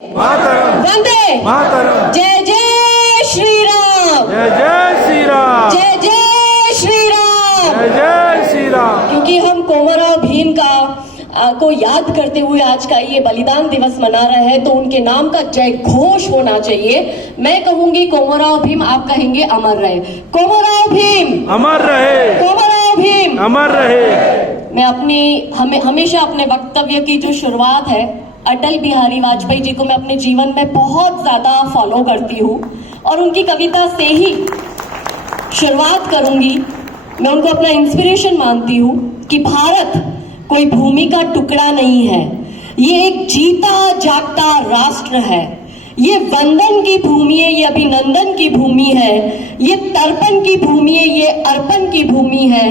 मातरम, वंदे मातरम, जय जय श्री राम, जय जय श्री राम, जय जय श्री राम। जय जय श्री राम। क्योंकि हम कोमराव भीम को याद करते हुए आज का ये बलिदान दिवस मना रहे हैं, तो उनके नाम का जय घोष होना चाहिए। मैं कहूंगी कोमराव भीम, आप कहेंगे अमर रहे। कोमराव भीम अमर रहे, कोमराव भीम। अमर रहे। मैं हमेशा अपने वक्तव्य की जो शुरुआत है, अटल बिहारी वाजपेयी जी को मैं अपने जीवन में बहुत ज्यादा फॉलो करती हूँ और उनकी कविता से ही शुरुआत करूंगी। मैं उनको अपना इंस्पिरेशन मानती हूँ कि भारत कोई भूमि का टुकड़ा नहीं है, ये एक जीता जागता राष्ट्र है। ये वंदन की भूमि है, ये अभिनंदन की भूमि है, ये तर्पण की भूमि है, ये अर्पण की भूमि है।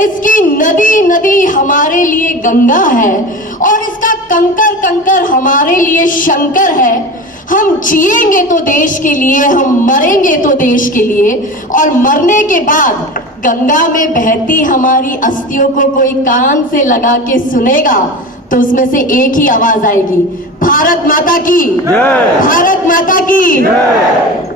इसकी नदी नदी हमारे लिए गंगा है और इसका कंकर कंकर हमारे लिए शंकर है। हम जिएंगे तो देश के लिए, हम मरेंगे तो देश के लिए, और मरने के बाद गंगा में बहती हमारी अस्थियों को कोई कान से लगा के सुनेगा तो उसमें से एक ही आवाज आएगी, भारत माता की जय, भारत माता की जय।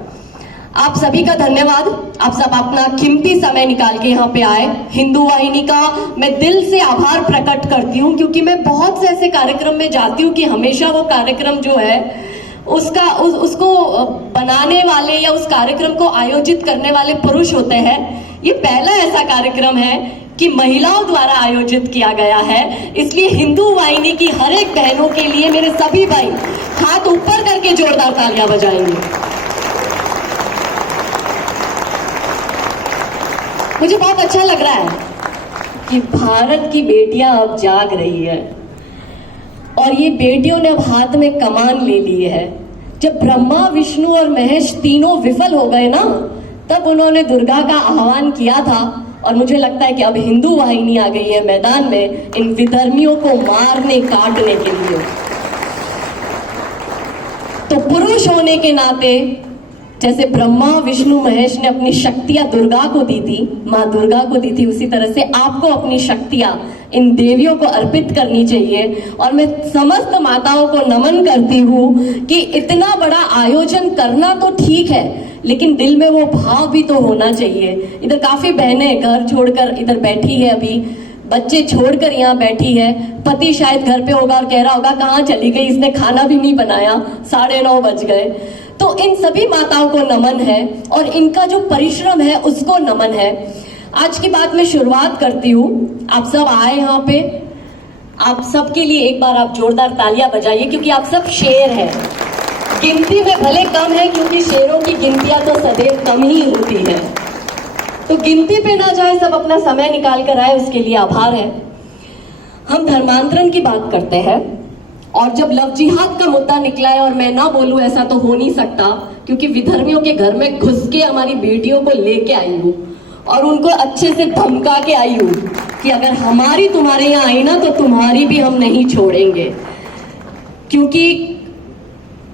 आप सभी का धन्यवाद, आप सब अपना कीमती समय निकाल के यहाँ पे आए। हिंदू वाहिनी का मैं दिल से आभार प्रकट करती हूँ, क्योंकि मैं बहुत से ऐसे कार्यक्रम में जाती हूँ कि हमेशा वो कार्यक्रम जो है उसको बनाने वाले या उस कार्यक्रम को आयोजित करने वाले पुरुष होते हैं। ये पहला ऐसा कार्यक्रम है कि महिलाओं द्वारा आयोजित किया गया है, इसलिए हिंदू वाहिनी की हर एक बहनों के लिए मेरे सभी भाई हाथ ऊपर करके जोरदार तालियां बजाएंगे। मुझे बहुत अच्छा लग रहा है कि भारत की बेटियां अब जाग रही है और ये बेटियों ने अब हाथ में कमान ले ली है। जब ब्रह्मा विष्णु और महेश तीनों विफल हो गए ना, तब उन्होंने दुर्गा का आह्वान किया था और मुझे लगता है कि अब हिंदू वाहिनी आ गई है मैदान में इन विधर्मियों को मारने काटने के लिए। तो पुरुष होने के नाते जैसे ब्रह्मा विष्णु महेश ने अपनी शक्तियां दुर्गा को दी थी, माँ दुर्गा को दी थी, उसी तरह से आपको अपनी शक्तियां इन देवियों को अर्पित करनी चाहिए। और मैं समस्त माताओं को नमन करती हूँ कि इतना बड़ा आयोजन करना तो ठीक है, लेकिन दिल में वो भाव भी तो होना चाहिए। इधर काफी बहनें घर छोड़कर इधर बैठी है, अभी बच्चे छोड़कर यहाँ बैठी है, पति शायद घर पे होगा और कह रहा होगा कहाँ चली गई, इसने खाना भी नहीं बनाया, 9:30 बज गए। तो इन सभी माताओं को नमन है और इनका जो परिश्रम है उसको नमन है। आज की बात में शुरुआत करती हूँ। आप सब आए यहाँ पे, आप सब के लिए एक बार आप जोरदार तालियां बजाइए, क्योंकि आप सब शेर हैं। गिनती में भले कम है, क्योंकि शेरों की गिनतियां तो सदैव कम ही होती है, तो गिनती पे ना जाए, सब अपना समय निकाल कर आए, उसके लिए आभार है। हम धर्मांतरण की बात करते हैं और जब लव जिहाद का मुद्दा निकला है, और मैं ना बोलूं ऐसा तो हो नहीं सकता, क्योंकि विधर्मियों के घर में घुस के हमारी बेटियों को लेके आई हूं और उनको अच्छे से धमका के आई हूं कि अगर हमारी तुम्हारे यहाँ आई ना तो तुम्हारी भी हम नहीं छोड़ेंगे। क्योंकि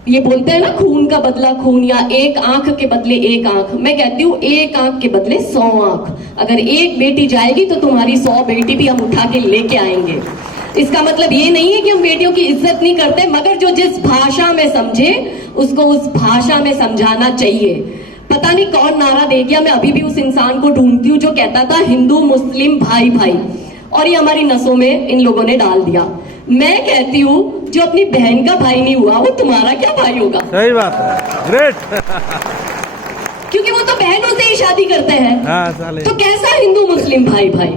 ये बोलते हैं ना, खून का बदला खून, या एक आंख के बदले एक आंख। मैं कहती हूँ एक आंख के बदले 100 आंख। अगर एक बेटी जाएगी तो तुम्हारी 100 बेटी भी हम उठा के लेके आएंगे। इसका मतलब ये नहीं है कि हम बेटियों की इज्जत नहीं करते, मगर जो जिस भाषा में समझे उसको उस भाषा में समझाना चाहिए। पता नहीं कौन नारा दे गया, मैं अभी भी उस इंसान को ढूंढती हूँ जो कहता था हिंदू मुस्लिम भाई भाई, और ये हमारी नसों में इन लोगों ने डाल दिया। मैं कहती हूँ जो अपनी बहन का भाई नहीं हुआ वो तुम्हारा क्या भाई होगा। सही बात है, ग्रेट। क्योंकि वो तो बहनों से ही शादी करते हैं। हाँ, तो कैसा हिंदू मुस्लिम भाई भाई।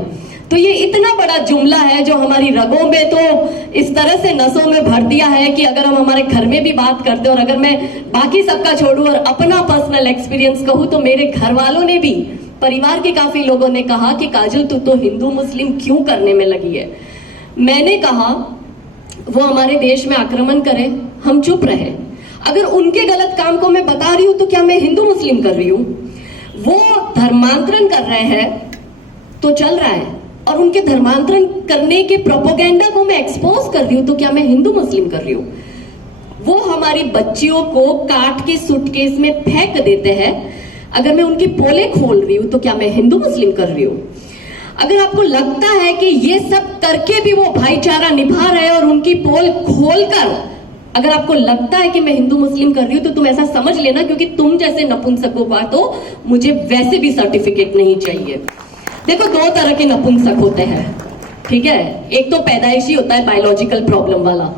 तो ये इतना बड़ा जुमला है जो हमारी रगों में तो इस तरह से नसों में भर दिया है कि अगर हम हमारे घर में भी बात करते, और अगर मैं बाकी सबका छोड़ू और अपना पर्सनल एक्सपीरियंस कहूँ, तो मेरे घर वालों ने भी, परिवार के काफी लोगों ने कहा कि काजल तू तो हिंदू मुस्लिम क्यों करने में लगी है। मैंने कहा वो हमारे देश में आक्रमण करे, हम चुप रहे। अगर उनके गलत काम को मैं बता रही हूं तो क्या मैं हिंदू मुस्लिम कर रही हूं? वो धर्मांतरण कर रहे हैं तो चल रहा है, और उनके धर्मांतरण करने के प्रोपोगेंडा को मैं एक्सपोज कर रही हूं तो क्या मैं हिंदू मुस्लिम कर रही हूं? वो हमारी बच्चियों को काट के सूटकेस में फेंक देते हैं, अगर मैं उनकी पोले खोल रही हूं तो क्या मैं हिंदू मुस्लिम कर रही हूं? अगर आपको लगता है कि ये सब करके भी वो भाईचारा निभा रहे हैं और उनकी पोल खोलकर अगर आपको लगता है कि मैं हिंदू मुस्लिम कर रही हूं तो तुम ऐसा समझ लेना, क्योंकि तुम जैसे नपुंसकों का तो मुझे वैसे भी सर्टिफिकेट नहीं चाहिए। देखो, दो तरह के नपुंसक होते हैं, ठीक है। एक तो पैदाइशी होता है बायोलॉजिकल प्रॉब्लम वाला,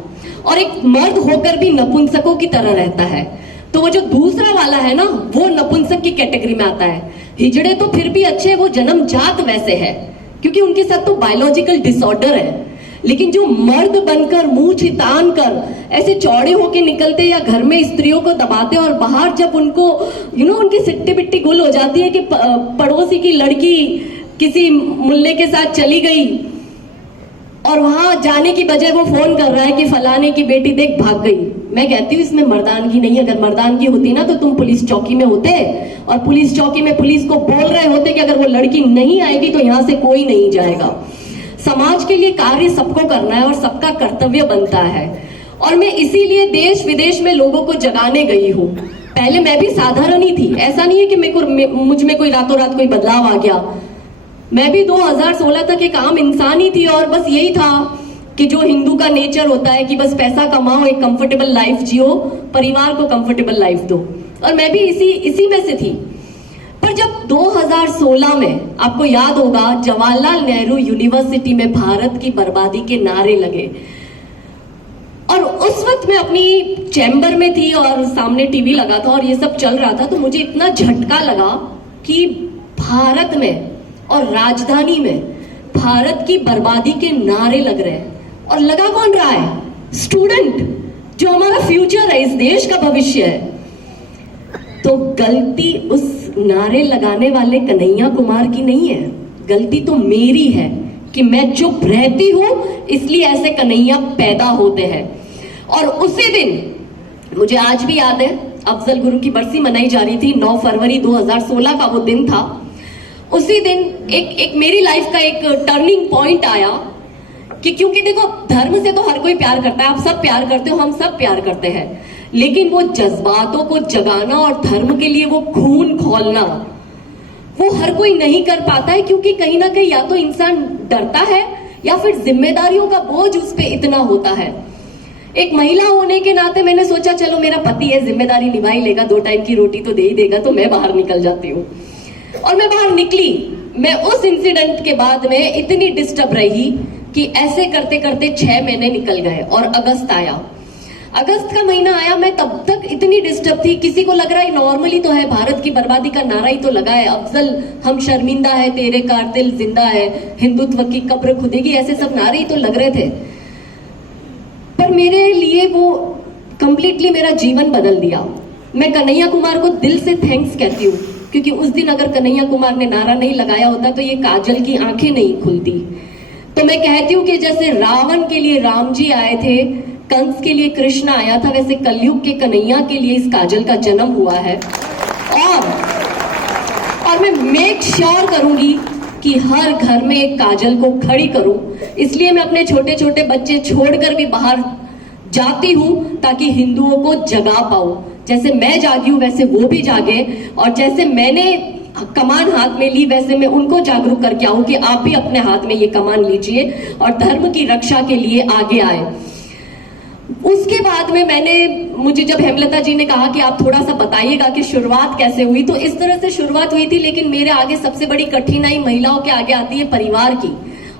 और एक मर्द होकर भी नपुंसकों की तरह रहता है। तो वो जो दूसरा वाला है ना, वो नपुंसक की कैटेगरी में आता है। हिजड़े तो फिर भी अच्छे, वो जन्मजात वैसे है, क्योंकि उनके साथ तो बायोलॉजिकल डिसऑर्डर है। लेकिन जो मर्द बनकर मुंह चितान कर ऐसे चौड़े होके निकलते या घर में स्त्रियों को दबाते, और बाहर जब उनको उनकी सिट्टी बिट्टी गुल हो जाती है कि पड़ोसी की लड़की किसी मुल्ले के साथ चली गई, और वहां जाने की बजाय वो फोन कर रहा है कि फलाने की बेटी देख भाग गई। मैं कहती हूँ इसमें मर्दानगी नहीं। अगर मर्दानगी होती ना तो तुम पुलिस चौकी में होते, और पुलिस चौकी में पुलिस को बोल रहे होते कि अगर वो लड़की नहीं आएगी तो यहाँ से कोई नहीं जाएगा। समाज के लिए कार्य सबको करना है और सबका कर्तव्य बनता है, और मैं इसीलिए देश विदेश में लोगों को जगाने गई हूँ। पहले मैं भी साधारण ही थी, ऐसा नहीं है कि मुझ में कोई रातों रात कोई बदलाव आ गया। मैं भी 2016 तक एक आम इंसान ही थी, और बस यही था कि जो हिंदू का नेचर होता है कि बस पैसा कमाओ, एक कंफर्टेबल लाइफ जियो, परिवार को कंफर्टेबल लाइफ दो, और मैं भी इसी में से थी। पर जब 2016 में, आपको याद होगा, जवाहरलाल नेहरू यूनिवर्सिटी में भारत की बर्बादी के नारे लगे, और उस वक्त मैं अपनी चैम्बर में थी और सामने टीवी लगा था और ये सब चल रहा था, तो मुझे इतना झटका लगा कि भारत में और राजधानी में भारत की बर्बादी के नारे लग रहे हैं। और लगा कौन रहा है? स्टूडेंट, जो हमारा फ्यूचर है, इस देश का भविष्य है। तो गलती उस नारे लगाने वाले कन्हैया कुमार की नहीं है, गलती तो मेरी है कि मैं चुप रहती हूं, इसलिए ऐसे कन्हैया पैदा होते हैं। और उसी दिन, मुझे आज भी याद है, अफजल गुरु की बरसी मनाई जा रही थी, 9 फरवरी 2016 का वो दिन था। उसी दिन एक मेरी लाइफ का एक टर्निंग पॉइंट आया कि क्योंकि देखो, धर्म से तो हर कोई प्यार करता है, आप सब प्यार करते हो, हम सब प्यार करते हैं, लेकिन वो जज्बातों को जगाना और धर्म के लिए वो खून खौलना, वो हर कोई नहीं कर पाता है, क्योंकि कहीं ना कहीं या तो इंसान डरता है या फिर जिम्मेदारियों का बोझ उस पर इतना होता है। एक महिला होने के नाते मैंने सोचा चलो मेरा पति है, जिम्मेदारी निभा ही लेगा, 2 टाइम की रोटी तो दे ही देगा, तो मैं बाहर निकल जाती हूँ। और मैं बाहर निकली। मैं उस इंसिडेंट के बाद में इतनी डिस्टर्ब रही कि ऐसे करते करते 6 महीने निकल गए, और अगस्त आया। अगस्त का महीना आया, मैं तब तक इतनी डिस्टर्ब थी, किसी को लग रहा है नॉर्मली तो है, भारत की बर्बादी का नारा ही तो लगा है, अफजल हम शर्मिंदा है, तेरे कातिल जिंदा है, हिंदुत्व की कब्र खुदेगी, ऐसे सब नारे ही तो लग रहे थे। पर मेरे लिए वो कंप्लीटली मेरा जीवन बदल दिया। मैं कन्हैया कुमार को दिल से थैंक्स कहती हूँ, क्योंकि उस दिन अगर कन्हैया कुमार ने नारा नहीं लगाया होता तो ये काजल की आंखें नहीं खुलती। तो मैं कहती हूँ कि जैसे रावण के लिए राम जी आए थे, कंस के लिए कृष्ण आया था, वैसे कलयुग के कन्हैया के लिए इस काजल का जन्म हुआ है। और मैं मेक श्योर करूंगी कि हर घर में एक काजल को खड़ी करूं। इसलिए मैं अपने छोटे छोटे बच्चे छोड़कर भी बाहर जाती हूं, ताकि हिंदुओं को जगा पाऊं। जैसे मैं जागी हूं वैसे वो भी जागे, और जैसे मैंने कमान हाथ में ली वैसे मैं उनको जागरूक करके आऊं कि आप भी अपने हाथ में ये कमान लीजिए और धर्म की रक्षा के लिए आगे आए। उसके बाद में मुझे जब हेमलता जी ने कहा कि आप थोड़ा सा बताइएगा कि शुरुआत कैसे हुई, तो इस तरह से शुरुआत हुई थी। लेकिन मेरे आगे सबसे बड़ी कठिनाई महिलाओं के आगे आती है परिवार की,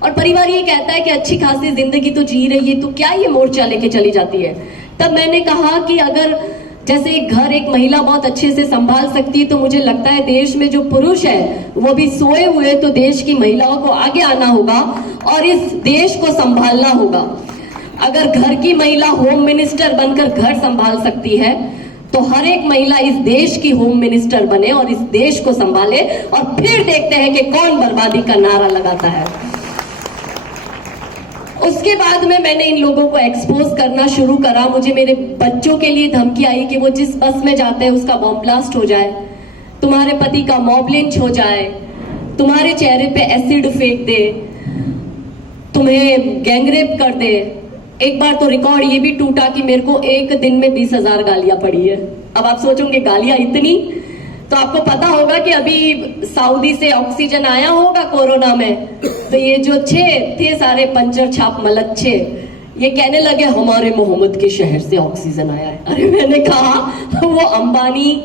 और परिवार ये कहता है कि अच्छी खासी जिंदगी तो जी रही है, तो क्या ये मोर्चा लेके चली जाती है। तब मैंने कहा कि अगर जैसे एक घर एक महिला बहुत अच्छे से संभाल सकती है, तो मुझे लगता है देश में जो पुरुष है वो भी सोए हुए, तो देश की महिलाओं को आगे आना होगा और इस देश को संभालना होगा। अगर घर की महिला होम मिनिस्टर बनकर घर संभाल सकती है, तो हर एक महिला इस देश की होम मिनिस्टर बने और इस देश को संभाले, और फिर देखते हैं कि कौन बर्बादी का नारा लगाता है। उसके बाद में मैंने इन लोगों को एक्सपोज करना शुरू करा। मुझे मेरे बच्चों के लिए धमकी आई कि वो जिस बस में जाते हैं उसका बॉम्ब ब्लास्ट हो जाए, तुम्हारे पति का मॉब लिंच हो जाए, तुम्हारे चेहरे पे एसिड फेंक दे, तुम्हें गैंगरेप कर दे। एक बार तो रिकॉर्ड ये भी टूटा कि मेरे को एक दिन में 20,000 गालियां पड़ी है। अब आप सोचोगे गालियां इतनी, तो आपको पता होगा कि अभी सऊदी से ऑक्सीजन आया होगा कोरोना में, तो ये जो थे सारे पंचर छाप मलच्छे, ये कहने लगे हमारे मोहम्मद के शहर से ऑक्सीजन आया है। अरे मैंने कहा वो अंबानी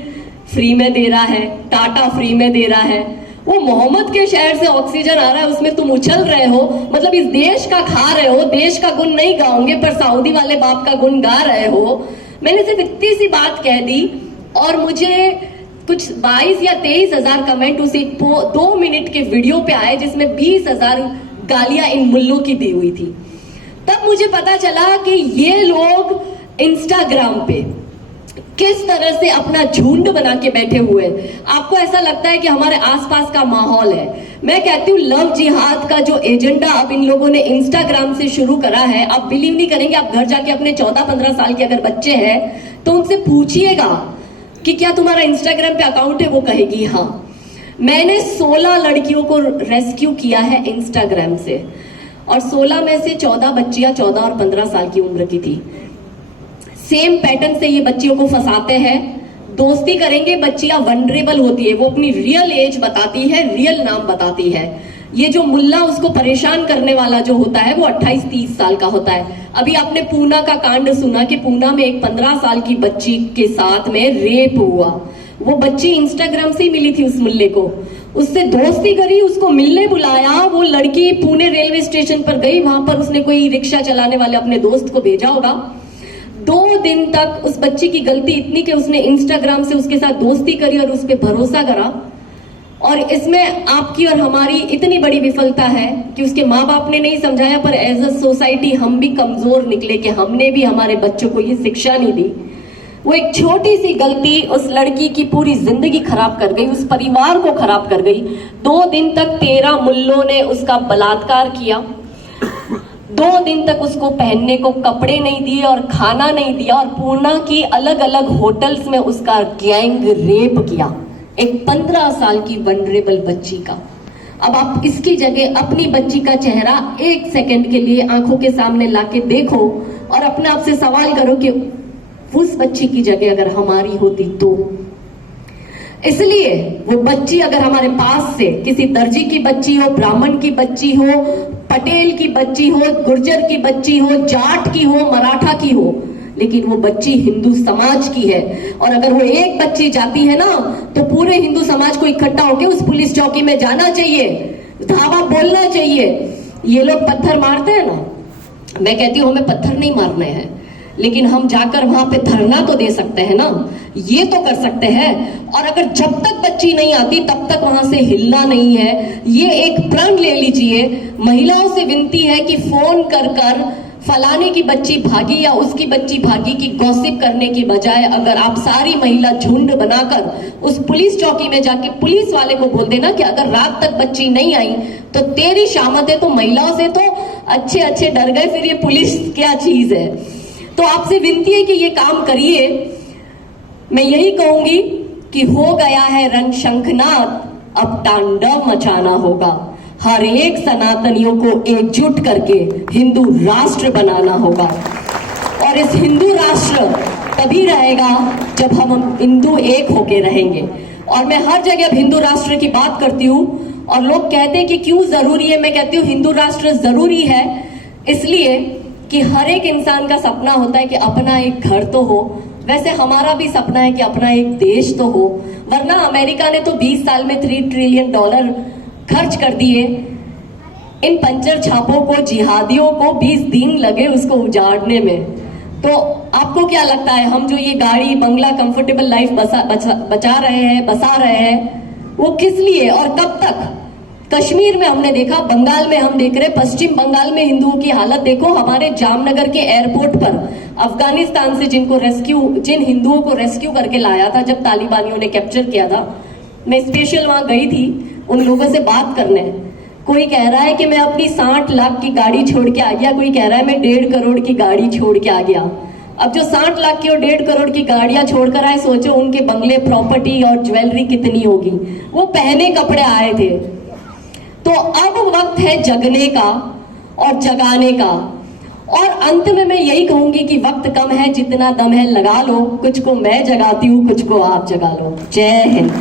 फ्री में दे रहा है, टाटा फ्री में दे रहा है, वो मोहम्मद के शहर से ऑक्सीजन आ रहा है, उसमें तुम उछल रहे हो, मतलब इस देश का खा रहे हो, देश का गुण नहीं गाओगे पर सऊदी वाले बाप का गुण गा रहे हो। मैंने सिर्फ इतनी सी बात कह दी और मुझे कुछ 22 या 23 हजार कमेंट उस एक 2 मिनट के वीडियो पे आए जिसमें 20,000 गालियां इन मुल्लों की दी हुई थी। तब मुझे पता चला कि ये लोग इंस्टाग्राम पे किस तरह से अपना झुंड बना के बैठे हुए हैं। आपको ऐसा लगता है कि हमारे आसपास का माहौल है। मैं कहती हूँ लव जिहाद का जो एजेंडा अब इन लोगों ने इंस्टाग्राम से शुरू करा है, आप बिलीव नहीं करेंगे, आप घर जाके अपने 14-15 साल के अगर बच्चे हैं तो उनसे पूछिएगा कि क्या तुम्हारा इंस्टाग्राम पे अकाउंट है, वो कहेगी हाँ। मैंने 16 लड़कियों को रेस्क्यू किया है इंस्टाग्राम से और 16 में से 14 बच्चियां 14 और 15 साल की उम्र की थी। सेम पैटर्न से ये बच्चियों को फंसाते हैं, दोस्ती करेंगे, बच्चियां वनरेबल होती है, वो अपनी रियल एज बताती है, रियल नाम बताती है। ये जो मुल्ला उसको परेशान करने वाला जो होता है वो 28-30 साल का होता है। अभी आपने पूना का कांड सुना कि पूना में एक 15 साल की बच्ची के साथ में रेप हुआ। वो बच्ची इंस्टाग्राम से ही मिली थी उस मुल्ले को, उससे दोस्ती करी, उसको मिलने बुलाया, वो लड़की पुणे रेलवे स्टेशन पर गई, वहां पर उसने कोई रिक्शा चलाने वाले अपने दोस्त को भेजा होगा। 2 दिन तक उस बच्ची की गलती इतनी कि उसने इंस्टाग्राम से उसके साथ दोस्ती करी और उस पर भरोसा करा। और इसमें आपकी और हमारी इतनी बड़ी विफलता है कि उसके माँ बाप ने नहीं समझाया, पर एज अ सोसाइटी हम भी कमजोर निकले कि हमने भी हमारे बच्चों को ये शिक्षा नहीं दी। वो एक छोटी सी गलती उस लड़की की पूरी जिंदगी खराब कर गई, उस परिवार को खराब कर गई। 2 दिन तक 13 मुल्लों ने उसका बलात्कार किया, 2 दिन तक उसको पहनने को कपड़े नहीं दिए और खाना नहीं दिया और पूना की अलग अलग होटल्स में उसका गैंग रेप किया, एक 15 साल की वनरेबल बच्ची का। अब आप इसकी जगह अपनी बच्ची का चेहरा 1 सेकंड के लिए आंखों के सामने लाके देखो और अपने आप से सवाल करो कि उस बच्ची की जगह अगर हमारी होती तो। इसलिए वो बच्ची अगर हमारे पास से किसी दर्जी की बच्ची हो, ब्राह्मण की बच्ची हो, पटेल की बच्ची हो, गुर्जर की बच्ची हो, जाट की हो, मराठा की हो, लेकिन वो बच्ची हिंदू समाज की है और अगर वो एक बच्ची जाती है ना तो पूरे हिंदू समाज को इकट्ठा होकर उस पुलिस चौकी में जाना चाहिए, धावा बोलना चाहिए। ये लोग पत्थर मारते हैं ना, मैं कहती हूँ हमें पत्थर नहीं मारने हैं, लेकिन हम जाकर वहां पे धरना तो दे सकते हैं ना, ये तो कर सकते हैं। और अगर जब तक बच्ची नहीं आती तब तक वहां से हिलना नहीं है, ये एक प्रण ले लीजिए। महिलाओं से विनती है कि फोन कर कर फलाने की बच्ची भागी या उसकी बच्ची भागी की गॉसिप करने की बजाय अगर आप सारी महिला झुंड बनाकर उस पुलिस चौकी में जाके पुलिस वाले को बोल देना कि अगर रात तक बच्ची नहीं आई तो तेरी शामत है, तो महिलाओं से तो अच्छे अच्छे डर गए, फिर ये पुलिस क्या चीज है। तो आपसे विनती है कि ये काम करिए। मैं यही कहूंगी कि हो गया है रण शंखनाद, अब तांडव मचाना होगा। हर एक सनातनियों को एकजुट करके हिंदू राष्ट्र बनाना होगा और इस हिंदू राष्ट्र तभी रहेगा जब हम हिंदू एक होके रहेंगे। और मैं हर जगह हिंदू राष्ट्र की बात करती हूँ और लोग कहते हैं कि क्यों जरूरी है, मैं कहती हूँ हिंदू राष्ट्र जरूरी है इसलिए कि हर एक इंसान का सपना होता है कि अपना एक घर तो हो, वैसे हमारा भी सपना है कि अपना एक देश तो हो। वरना अमेरिका ने तो 20 साल में $3 ट्रिलियन खर्च कर दिए। इन पंचर छापों को, जिहादियों को 20 दिन लगे उसको उजाड़ने में। तो आपको क्या लगता है हम जो ये गाड़ी बंगला कंफर्टेबल लाइफ बचा रहे हैं, बसा रहे हैं, वो किस लिए और कब तक? कश्मीर में हमने देखा, बंगाल में हम देख रहे, पश्चिम बंगाल में हिंदुओं की हालत देखो। हमारे जामनगर के एयरपोर्ट पर अफगानिस्तान से जिन हिंदुओं को रेस्क्यू करके लाया था जब तालिबानियों ने कैप्चर किया था, मैं स्पेशल वहां गई थी उन लोगों से बात करने। कोई कह रहा है कि मैं अपनी 60 लाख की गाड़ी छोड़ के आ गया, कोई कह रहा है मैं 1.5 करोड़ की गाड़ी छोड़ के आ गया। अब जो 60 लाख की और 1.5 करोड़ की गाड़ियां छोड़कर आए, सोचो उनके बंगले, प्रॉपर्टी और ज्वेलरी कितनी होगी। वो पहने कपड़े आए थे। तो अब वक्त है जगने का और जगाने का। और अंत में मैं यही कहूंगी कि वक्त कम है, जितना दम है लगा लो। कुछ को मैं जगाती हूँ, कुछ को आप जगा लो। जय हिंद।